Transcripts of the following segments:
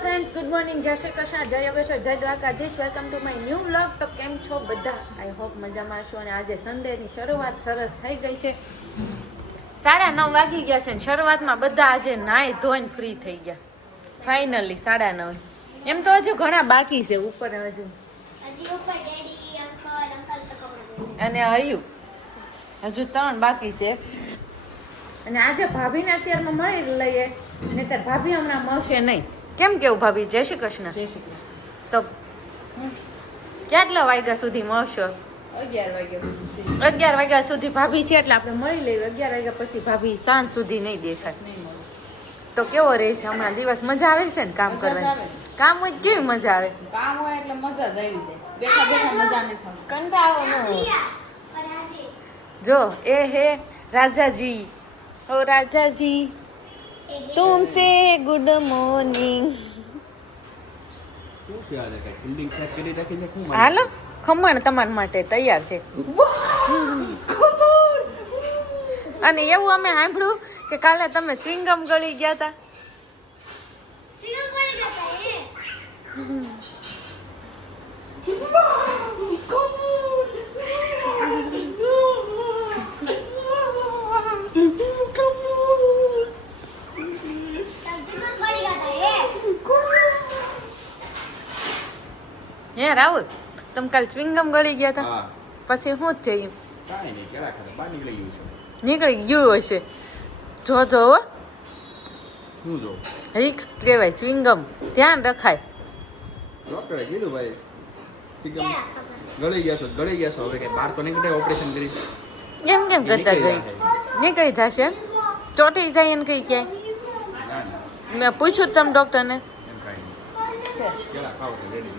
Friends, good morning, જય શ્રી કૃષ્ણ, જય યોગેશ્વર, જય Dwarkadhish. Welcome to my new vlog. તો કેમ છો બધા? આઈ હોપ મજામાં છો. અને આજે સન્ડેની શરૂઆત સરસ થઈ ગઈ છે. 9:30 વાગી ગયા છે ને શરૂઆતમાં બધા આજે નાઈ ધોઈને ફ્રી થઈ ગયા. ફાઇનલી 9:30. એમ તો હજુ ઘણા બાકી છે ઉપર હજુ. અને હયું હજુ 3 બાકી છે. અને આજે ભાભીને અત્યારમાં મળી લઈએ, નહીંતર ભાભી હમણાં મળશે નહીં. કેમ કેવું ભાભી? જય શ્રી કૃષ્ણ. જય શ્રી કૃષ્ણ. તો કેટલા વાગ્યા સુધી મળશો? 11 વાગ્યા સુધી ભાભી છે એટલે આપણે મળી લઈએ. 11 વાગ્યા પછી ભાભી સાંજ સુધી નહીં દેખાય. તો કેવો રહે છે હમણાં દિવસ? મજા આવે છે ને કામ કરવાની? કામ હોય કેવી મજા આવે? કામ હોય એટલે મજા જ આવી જાય. બેઠા બેઠા મજા નથી થતી. કંટાળો ન હોય. જો એ હે રાજાજી, ઓ રાજાજી तुमसे गुड मॉर्निंग. હાલો, ખમણ તમારા માટે તૈયાર છે. અને એવું અમે સાંભળ્યું કે કાલે તમે ચિંગમ ગળી ગયા હતા. હે રાહુલ, તમે કાલ ચ્વિંગમ ગળી ગયા હતા? પછી શું થયું? નીકળી ગયું હશે. જો રિક્સ કહેવાય. ચ્વિંગમ ધ્યાન રખાય. ડોક્ટરે કીધું ભાઈ ગળી ગયા છો હવે કે બહાર તો નીકળે ઓપરેશન કરી. એમ કેમ કરતા ગઈ? નીકળી જશે એમ? ચોટી જાય એને કઈ ક્યાંય? ના ના મેં પૂછ્યું તમે ડોક્ટરને એમ કાંઈ નહીં. કેળા ખાવ તો રેડી.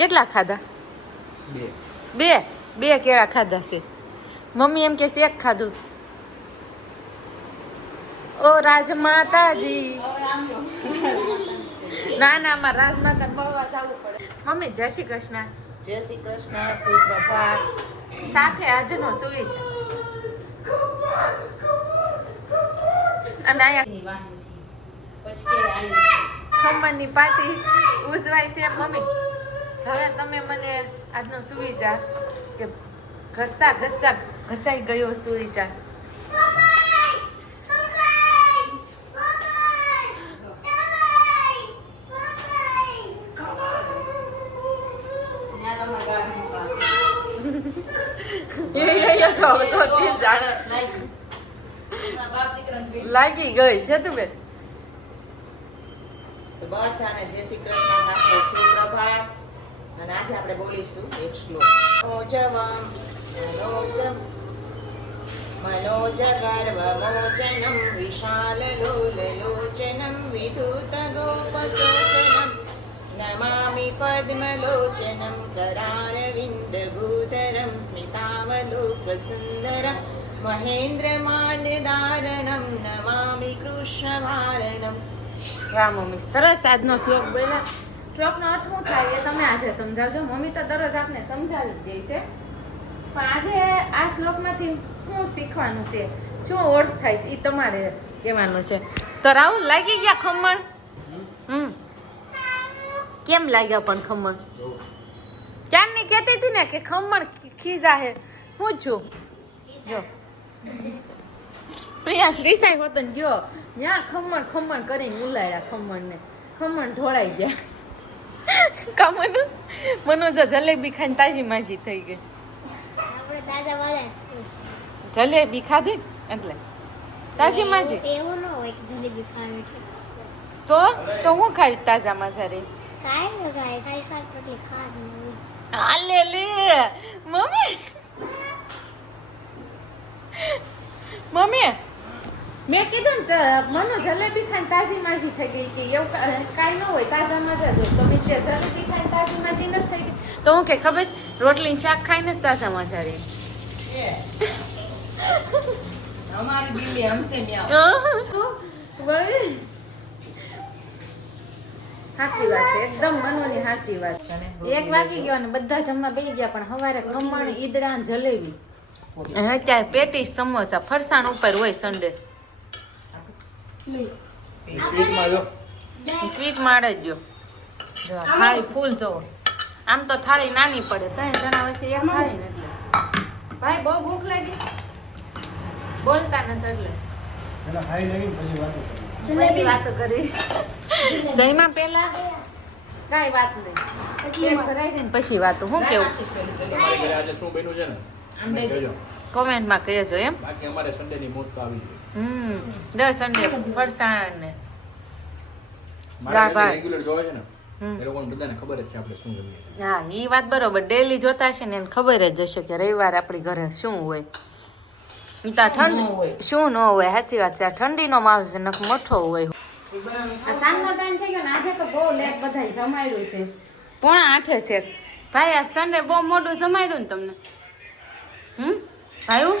કેટલા ખાધા? 2 બે કેળા ખાધા છે. મમ્મી એમ કે છે 1 ખાધું. ઓ રાજમાતાજી. ના ના, અમારે રાજમાતા મળવા જવું પડે. મમ્મી જય શ્રી કૃષ્ણ. જય શ્રી કૃષ્ણ, સુપ્રભાત. સાથે આજનો સુવિચાર. અને અહીંયા ખમણની પાર્ટી ઉજવાય છે મમ્મી. હવે તમે મને આજનો સુવિચાર કે ઘસતા ઘસતા ઘસાઈ ગયો સુવિચાર. લાગી ગઈ છે તું બેન. તો બધાને જય શ્રી કૃષ્ણ, સાથે સુપ્રભાત. અને આજે આપણે બોલીશું એક શ્લોક. મનોજગર્વમોચનમ વિશાલલોલલોચનમ વિધૂતગોપસોચનમ નમામિ પદ્મલોચનમ करारविन्दभूधरं स्मितावलोकसुन्दरं મહેન્દ્રમાનદારણમ નમામિ કૃષ્ણવારણમ. વાહ મમ્મી, સરસ આજનો શ્લોક બોલ્યા. શ્લોકનો અર્થ શું થાય એ તમે આજે સમજાવજો. મમ્મી તો દરરોજ આપને સમજાવી જ દે છે, પણ આજે આ શ્લોકમાંથી શું શીખવાનું છે, શું ઓળખ થાય છે એ તમારે કહેવાનું છે. તો રાહુલ, લાગી ગયા ખમણ? કેમ લાગ્યા પણ ખમણ? ક્યારની કહેતી હતી ને કે ખમણ ખીજા હે. હું છું જો પ્રિયા શ્રીસાઈ હોતો ને ગયો ત્યાં ખમણ કરીને ઉલાડ્યા. ખમણ ઢોળાઈ ગયા. કામનું મનો જો જલેબી ખાઈને તાજી માજી થઈ ગઈ. જલેબી ખાધી એટલે તાજી માજી. એવું ન હોય કે જલેબી ખાવી છે તો હું ખાઈ તાજા માજા રે. કાઈ શાક રોટલી ખાવી. હાલે લે મમ્મી મેં કીધું ને મનો જલેબી ખાઈને તાજી માજી થઈ ગઈ છે. એવું કાંઈ ન હોય, તાજા માજા જ હોય. તમે જે જલેબી ખાઈને તાજી માજી નથી થઈ ગઈ તો હું કે ખબર છે, રોટલી શાક ખાઈને જ તાજા માજા રહી. અમારી બિલ્લી હમસે મ્યાઉ. સાચી વાત છે, એકદમ મનોની સાચી વાત. 1 વાગી ગયો ને બધા જમવા બેસી ગયા, પણ સવારે ખમણ, ઈદડા, જલેબી, અત્યારે પેટીસ, સમોસા, ફરસાણ ઉપર હોય સન્ડે. સ્વીટમાં જો સ્વીટ માળે જ જો થાળી ફૂલ જોવો આમ તો થાળી નાની પડે 3 જણા વચ્ચે એક થાળી ને એટલે ભાઈ બહુ ભૂખ લાગી બોલતા નથી એટલે પેલા ખાઈ લઈને પછી વાતો પછી વાતો કરી જઈમાં પહેલા કાંઈ વાત નહીં પેટ ભરાઈ જાય ને પછી વાતો હું કેવું તમારે ઘરે આજે શું બન્યું છે ને અમને કહેજો. કોમેન્ટમાં કહેજો એમ બાકી અમારે સન્ડેની મોજ તો આવી ગઈ. દર સન્ડે ફરસાણ ને મારે દાળ ભાત. રેગ્યુલર જોવે છે ને હમ. એ લોકોને બધાને ખબર જ છે આપણે શું કરીએ છીએ. હા એ વાત બરોબર ડેલી જોતા હશે ને એને ખબર જ હશે કે રવિવારે આપણી ઘરે શું હોય ઈ તો આ ઠંડી શું ન હોય સાચી વાત છે આ ઠંડીનો માહોલ છે નખ મઠો હોય આ સાંજનો ટાઈમ થઈ ગયો ને આજે તો બહુ લેટ બધાય જમાડ્યું છે 7:45 છે ભાઈ આ સન્ડે બહુ મોડું જમાડ્યું ને તમને ભાઈ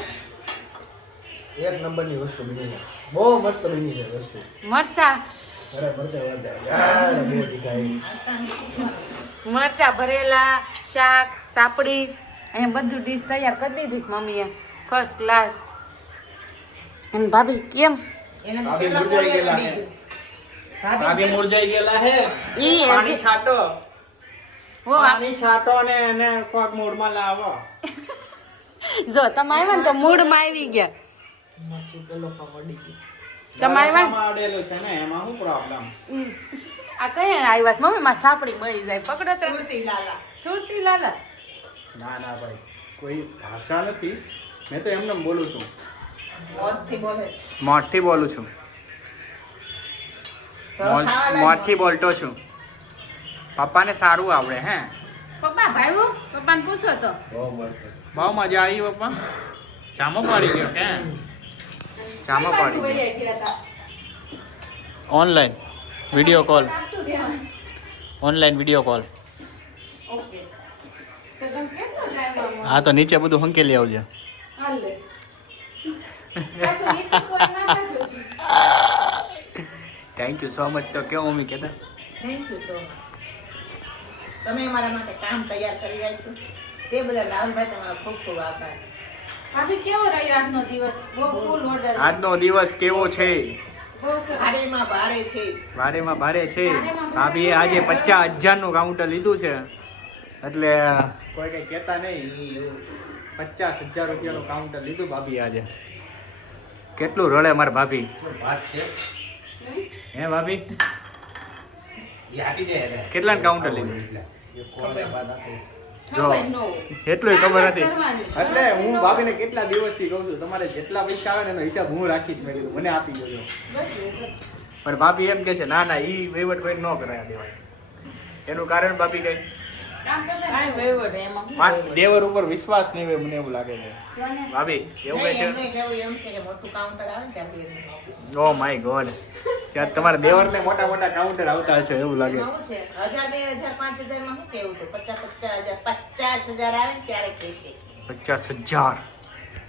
એક નંબરની વસ્તુ બની છે. બહુ મસ્ત બની છે વસ્તુ. મરચા અરે મરચા વાળા યાર બહુ દીખાય. મરચા ભરેલા શાક સાપડી અહીંયા બધું ડીશ તૈયાર કરી દીધી છે મમ્મીએ ફર્સ્ટ ક્લાસ અને ભાભી કેમ એને ભાભી પેલા મુરઝાઈ કોળિયા ગયેલા લડી હે. ગયું. ભાભી મુરઝાઈ ગયેલા હે. ઈ પાણી હજી- છાંટો. હો આ- પાણી છાંટો ને એને કોક મોઢમાં લાવો. જો તમે આવ્યા ને તો મૂડમાં આવી ગયા મરચું પેલો પણ વળી ગયું. તમે આવ્યા ને? ગળામાં અડેલું છે ને એમાં શું પ્રોબ્લેમ? આ કઈ આવ્યા છે? મમ્મી માં સાપડી મળી જાય પકડો તો સુરતી લાલા. સુરતી લાલા ના ના ભાઈ કોઈ ભાષા નથી. મેં તો એમને બોલું છું. મોજથી બોલે. મોઢથી બોલું છું. મોઢથી બોલતો છું. પપ્પાને સારું આવડે હે. પપ્પા ભાઈ પપ્પાને પૂછો તો બહુ મજા આવી પપ્પા. ચામો પાડી ગયો કે ચામો પાડી ગયો. વહી ગયા હતા. Online video call. આપતું રહેવાનું. Online video call. ઓકે તો તમે કેટલો ટાઈમ આવો હા તો નીચે બધું હંકેલી આવજે. હાલે પાછું ઈદ કોઈ ના રાખો છો. Thank you so much. તો કેવું મમ્મી કહેતા Thank you so much. તમે અમારા માટે કામ તૈયાર કરી રાખ્યું તે બધા લાલભાઈ તમારો ખૂબ ખૂબ આભાર. ભાભી કેવો રહ્યો આજનો દિવસ બહુ ફૂલ ઓર્ડર આજનો દિવસ કેવો છે? બહુ સરસ ભારેમાં ભારે છે. ભારેમાં ભારે છે. ભાભીએ આજે 50,000નું કાઉન્ટર લીધું છે એટલે કોઈ કઈ કહેતા નહીં. 50,000 રૂપિયાનું કાઉન્ટર લીધું ભાભી આજે. કેટલું રડે મારા ભાભી. હે ભાભી કેટલાનું કાઉન્ટર લીધું? જો ખબર ન હોય. એટલું ખબર કામ જ નથી. કરવાનું. એટલે હું ભાભીને કેટલા દિવસથી કહું છું તમારે જેટલા પૈસા આવે ને એનો હિસાબ હું રાખીશ. મેં કીધું મને આપી દેજો. પણ ભાભી એમ કે છે ના ના ઈ વહીવટ કોઈ ન કરાય દેવાય. એનું કારણ ભાભી કઈ કામ કરતા કાંઈ વહીવટ એમાં શું માર વહીવટ? દેવર ઉપર વિશ્વાસ નહીં હોય મને એવું લાગે છે. ભાભી એવું નહીં, કઈ એમનું કહેવું એમ છે કે મોટું કાઉન્ટર આવે ને ત્યારથી એમની ઓફિસ. છે? Oh my God. ત્યાં તમારા દેવરને મોટા મોટા કાઉન્ટર આવતા હશે એવું લાગે. એમાં શું છે 1000, 2000, 5000 માં શું કેવું હતું? 50,000 આવે ને ત્યારે કહેશે. 50,000.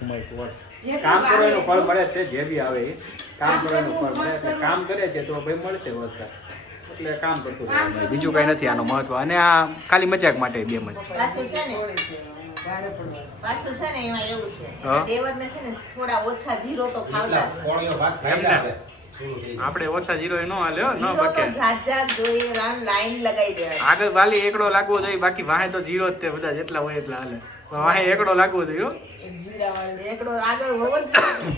Oh my God. જેટલું કામ કરો એનું આવે ફળ મળે છે જે બી આવે એ. કામ કરો એનું ફળ મળે. એટલે કરવું. કામ કરે છે તો ભાઈ મળશે વળતર. એટલે કામ કરતું કામ રહેવાનું. કરવું બીજું કઈ નથી આનો મહત્વ. અને આ ખાલી મજાક માટે બે મજા. પાછું છે ને એમાં એવું છે હા. દેવરને છે ને થોડા ઓછા જીરો તો ખાવતા આપણે ઓછા જીરો ન હાલે હો, ન જીરો તો બકે. જાત જોઈએ લાઈન લગાવી દેવાની. આગળ વાલી એકડો લાગવો જોઈએ બાકી વાહે તો જીરો જ તે બધા જેટલા હોય એટલા હાલે. પણ વાહે એકડો લાગવો જોઈએ હો. એક જીરાવાળી એકડો આગળ હોવો જ જોઈએ.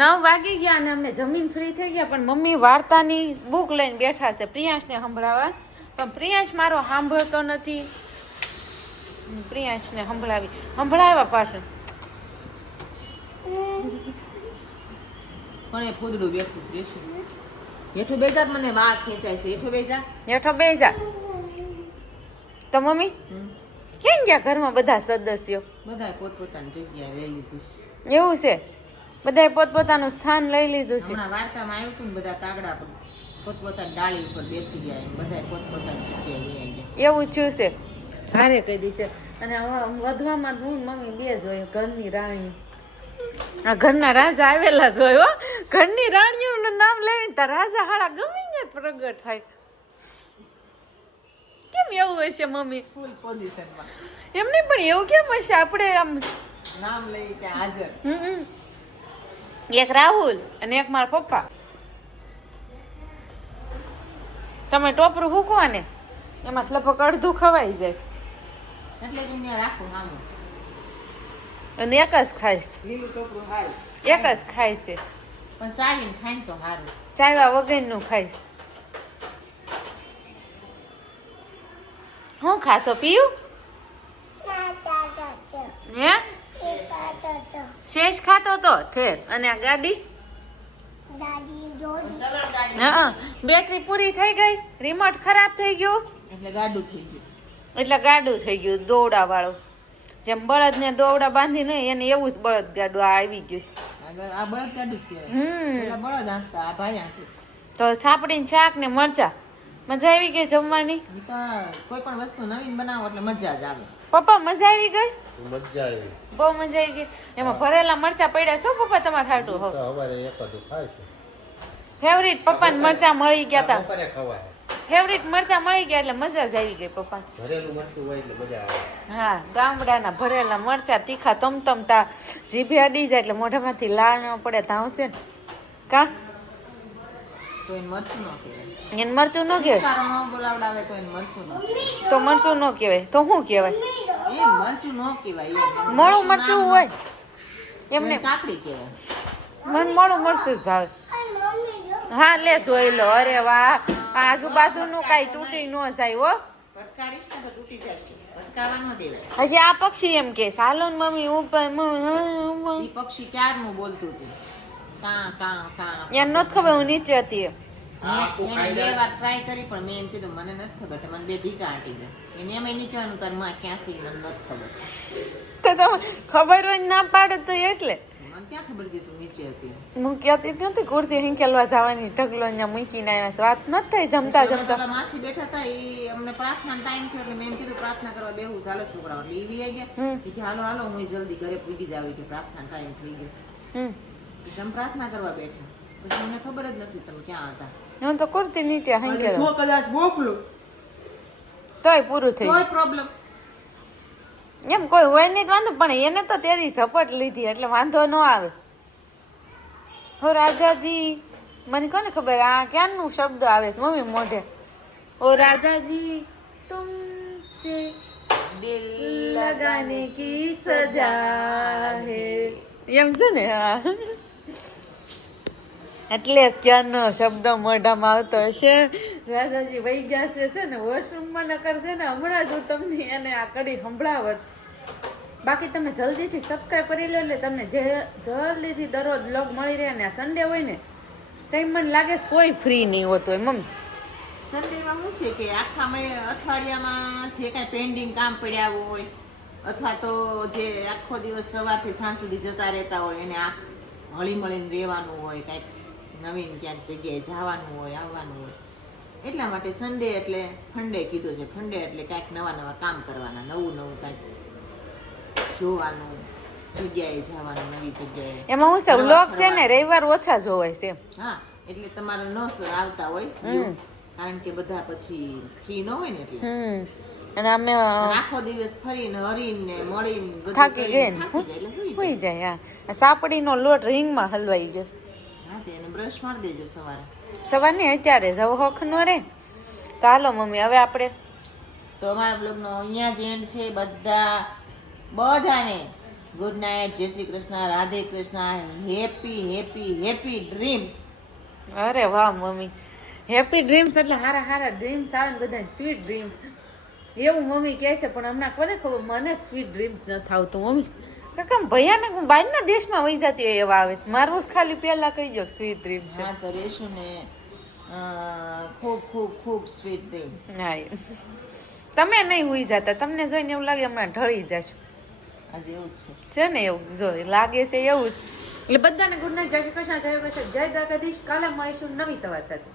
9 વાગી ગયા અને અમે જમીન ફ્રી થઈ ગયા પણ મમ્મી વાર્તાની બુક લઈને બેઠા છે પ્રિયાંશને સંભળાવવા પણ પ્રિયાંશ મારો સાંભળતો નથી. પ્રિયાંશને સંભળાવ્યા પાછળ પણ એ ફૂદડું બેઠું છે હેઠું બેજા મને વાળ ખેંચાય છે હેઠું બેજા. હેઠો બેસી જા. તો મમ્મી કેમ ગયા ઘરમાં બધા સદસ્યો? બધા પોતપોતાની જગ્યાએ લઈ લીધું છે. એવું છે બધાએ પોતપોતાનું સ્થાન લઈ લીધું છે. હમણાં વાર્તામાં આવ્યું હતું ને બધા કાગડા પર પોતપોતાની ડાળી ઉપર બેસી ગયા એમ બધા પોતપોતાની જગ્યાએ લઈ ગયા. એવું થયું છે હારે કહી દીધું અને હવે વધવામાં હું ને મમ્મી બે જ હોય ઘરની રાણી. આ ઘરના રાજા આવેલા જ હોય હો. ઘરની રાણીઓનું નામ લેવીને તો રાજા હાડા ગમે ને પ્રગટ થાય. કેમ એવું હશે મમ્મી? ફૂલ પોઝિશનમાં એમને પણ એવું કેમ હશે? આપણે આમ નામ લઈ ત્યાં હાજર. એક રાહુલ અને એક મારા પપ્પા તમે ટોપરું હૂકો ને એમાં લગભગ અડધું ખવાઈ જાય એટલે જ હું ત્યાં રાખું સામે. અને એક જ ખાઈશ, લીલું ટોપરું હારું. એક જ ખાઈશ છે, પણ ચાવીને ખાય ને તો સારું. ચાવ્યા વગરનું ખાઈશ. હું ખાશો પીયું હે શેષ ખાતો તો ઠેર. અને આ ગાડી હા બેટરી પૂરી થઈ ગઈ, રિમોટ ખરાબ થઈ ગયું એટલે ગાડું થઈ ગયું. એટલે ગાડું થઈ ગયું દોવડા વાળું. જેમ બળદ ને દોવડા બાંધી નહીં એને એવું જ બળદ ગાડું આ આવી ગયું. આગળ આ બળદ ગાડું જ કહેવાય. પેલા બળદ હાંકતા, આ ભાઈ હાંકે. તો છાપડીને શાક ને મરચા મજા આવી ગઈ જમવાની. ઈ તો કોઈ પણ વસ્તુ નવીન બનાવો એટલે મજા જ આવે. પપ્પા મજા આવી ગઈ, મજા આવી. બહુ મજા આવી ગઈ. એમાં ભરેલા મરચા પડ્યા શું પપ્પા તમારે હાટું હો સવારે એકાદું ખાય છે. ફેવરિટ પપ્પાને મરચા મળી ગયા તા, બપોરે ખવાય. ફેવરિટ મરચા મળી ગયા એટલે મજા જ આવી ગઈ પપ્પા. ઘરેલું મરચું હોય એટલે મજા આવે. હા ગામડાના ભરેલા મરચા તીખા તમતમતા જીભે અડી જાય એટલે મોઢામાંથી લાળ ન પડે ધાવશે ને કા તો એને મરચું ન કહેવાય. એને મરચું ન કહેવાય સારો ન બોલાવડાવે તો એને મરચું ન કહેવાય. તો મરચું ન કહેવાય તો શું કહેવાય? એ મરચું ન કહેવાય. એમ મોળું મરચું હોય એમને કાકડી કહેવાય. મને મોળું મરચું જ ભાવે. હા લે જોઈ લો. અરે વાહ આજુબાજુનું કાંઈ તૂટી ન જાય હો. ભટકાડીશ ને તો તૂટી જશે. ભટકાવા ન દેવાય. હજી આ પક્ષી એમ કે સાલો ને મમ્મી ઉપર ઈ પક્ષી ક્યારનું બોલતું હતું. કાં કાં કાં. એને નથી ખબર હું નીચે હતી એમ. એને 2 વાર ટ્રાય કરી પણ મેં એમ કીધું મને નથી ખબર. તો મને 2 ઢીકા આંટી ગયા. એને એમ નહીં કહેવાનું તારી માં ક્યાં છે મને નથી ખબર. તો તમે ખબર હોય ને ના પાડો તો એટલે મને ક્યાં ખબર કે તું નીચે હતી. હું કહેતી નથી કુર્તી હિંકેલવા જવાની ઢગલો અહીંયા મૂકીને આવ્યા વાત નથી થઈ જમતા પછી અમે જમતા. પેલા માસી બેઠા હતા એ અમને પ્રાર્થના ટાઈમ થયો એટલે મેં એમ કીધું પ્રાર્થના કરવા બેહું ચાલો છોકરાઓ. એટલે ઈ વી ગયા ઈ કે હાલો હાલો હું જલ્દી ઘરે પૂગી જાવ કે પ્રાર્થના ટાઈમ થઈ ગયો. હમ પછી અમે પ્રાર્થના કરવા બેઠા. પછી મને ખબર જ નથી તમે ક્યાં હતા. હું તો કુર્તી નીચે હિંકેલવા જો કદાચ મોકલું તોય પૂરું થઈ કોઈ પ્રોબ્લેમ. એમ કોઈ હોય નહીં તો વાંધો પણ એને તો તેરી ઝપટ લીધી એટલે વાંધો ન આવે. હો રાજાજી મને કોને ખબર આ ક્યાંનું શબ્દ આવે છે મમ્મી મોઢે. ઓ રાજાજી તુમસે દિલ લગાને કી સજા હે એમ છે ને. હા એટલે જ ક્યાંનો શબ્દ મોઢામાં આવતો હશે. રાજાજી વહી ગયા છે ને વોશરૂમમાં ન કરશે ને હમણાં જ હું તમને એને આ કડી સંભળાવત. બાકી તમે જલ્દીથી સબસ્ક્રાઈબ કરી લો એટલે તમને જે જલ્દીથી દરરોજ બ્લોગ મળી રહે ને આ સન્ડે હોય ને કંઈ મને લાગે છે કોઈ ફ્રી નહીં હોતું હોય મમ્મી. સન્ડેમાં શું છે કે આખા અઠવાડિયામાં જે કાંઈ પેન્ડિંગ કામ પડ્યા હોય અથવા તો જે આખો દિવસ સવારથી સાંજ સુધી જતા રહેતા હોય એને આ હળી મળીને રહેવાનું હોય, કાંઈક નવીન ક્યાંક જગ્યાએ જવાનું હોય આવવાનું હોય. એટલા માટે સન્ડે એટલે ફંડે કીધું છે. ફંડે એટલે કાંઈક નવા નવા કામ કરવાના, નવું નવું કાંઈક જોવાનું, જગ્યાએ જવાનું, નવી જગ્યાએ. એમાં હું છે વ્લોગ છે ને રવિવાર ઓછા જોવાય છે. હા એટલે તમારે ન આવતા હોય view. કારણ કે બધા પછી ફ્રી ન હોય ને એટલે અને અમે આખો દિવસ ફરીને હરીને મળીને બધું થાકી ગઈ કરીને ને થાકી જાય એટલે સુઈ હોઈ જાય. હા સાપડીનો લોટ રિંગમાં હલવાઈ ગયો. હા તે એને બ્રશ મારી દેજો સવારે. સવારની અત્યારે જવો હક નો રે. તો હાલો મમ્મી હવે આપણે તો અમારા બ્લોગનો અહીંયા જ એન્ડ છે. બધાને ગુડ નાઇટ, જય Shri Krishna, Radhe Krishna, happy happy happy dreams. અરે વાહ મમ્મી હેપી ડ્રીમ્સ એટલે હારા હારા ડ્રીમ્સ આવે ને બધાને સ્વીટ ડ્રીમ્સ એવું મમ્મી કહે છે. પણ હમણાં કોને ખબર મને સ્વીટ ડ્રીમ્સ નથી આવતું મમ્મી. કાકા ભયાનક હું બહારના દેશમાં વહી જતી હોય એવા આવે છે. મારું ખાલી પહેલા કહી દો સ્વીટ ડ્રીમ્સ છે. હા તો રેશું ને ખૂબ ખૂબ ખૂબ સ્વીટ ડ્રીમ. હા તમે નહીં હોઈ જતા, તમને જોઈને એવું લાગે હમણાં ઢળી જશું. આજે એવું છે ને એવું જો લાગે છે એવું જ. એટલે બધાને ગુડ નાઇટ, જય શ્રી કૃષ્ણ, જય દ્વારકાધીશ. કાલે મળીશું નવી સવાર સાથે.